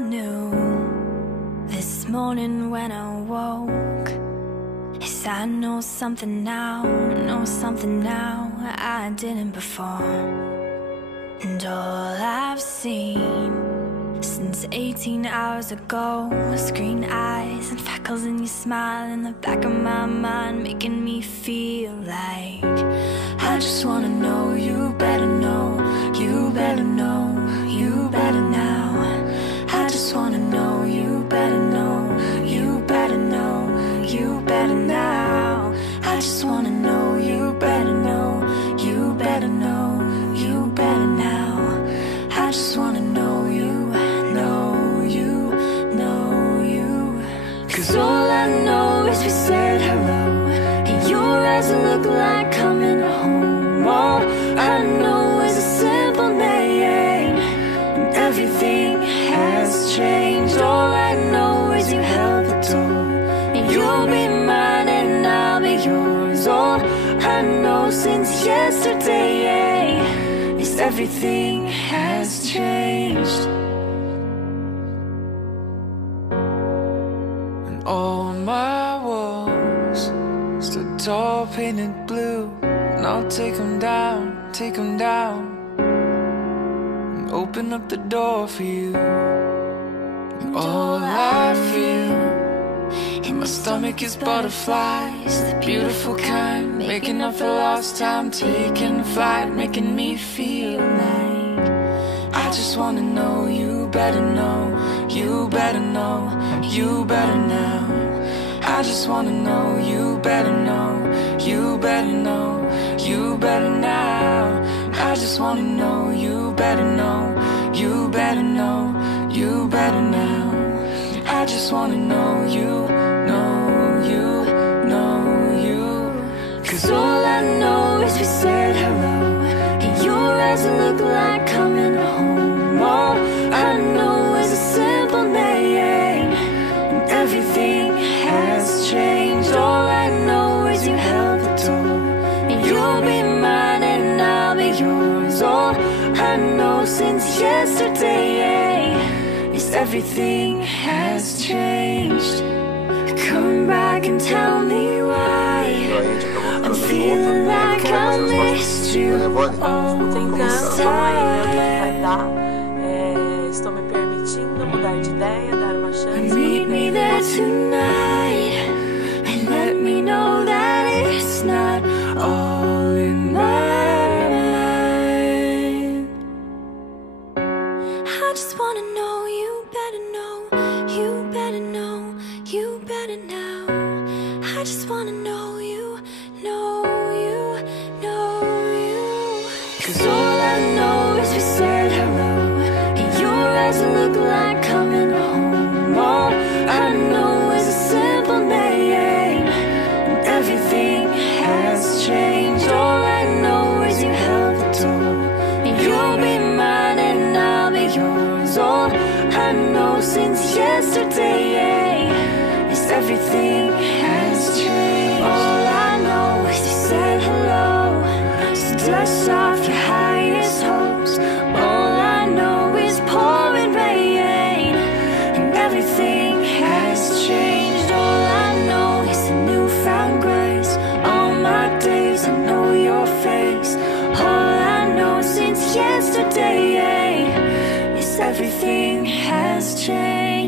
knew this morning when I woke is I know something now I didn't before. And all I've seen since 18 hours ago was green eyes and freckles in your smile in the back of my mind, making me feel like I just wanna know you better know, you better know, you better now. I just wanna know you better know, you better know, you better now. I just wanna know you better know, you better know, you better now. I just wanna know you, know you, know you. 'Cause all I know is we said hello, and your eyes look like coming home. All I know is a simple name, and everything has changed. All I know is you held the door, and you'll be mine and I'll be yours. All I know since yesterday is everything has changed. And all my walls stood tall, painted blue. And I'll take them down, take them down, and open up the door for you. And all I feel in my stomach is butterflies, the beautiful kind, making up for lost time, taking flight, making me feel like I just wanna know you better know, you better know, you better now. I just wanna know you better know, you better know, you better now. I just wanna know you better know, you better know, you better now. I just wanna know you, know you, know you. 'Cause all I know is we said hello, and your eyes look like coming home. All I know is a simple name, and everything has changed. All I know is you held the door, and you'll be mine and I'll be yours. All I know since yesterday is everything has changed. Come back and tell me why I'm feeling like I missed you all this time. Estou me permitindo mudar de ideia, dar uma chance. Meet me there tonight and let me know that it's not all in my mind. I just wanna know you better know, you better know, you better now. I just wanna know you, know you, know you. 'Cause all I know is we said hello, and your eyes look like coming home. All I know is a simple name, and everything has changed. All I know is you held the door, and you'll be mine and I'll be yours. All I know since yesterday is everything has changed. All I know is you said hello, so dust off your highest hopes. All I know is pouring rain, and everything has changed. All I know is a newfound grace. All my days I know your face. All I know since yesterday is everything has changed.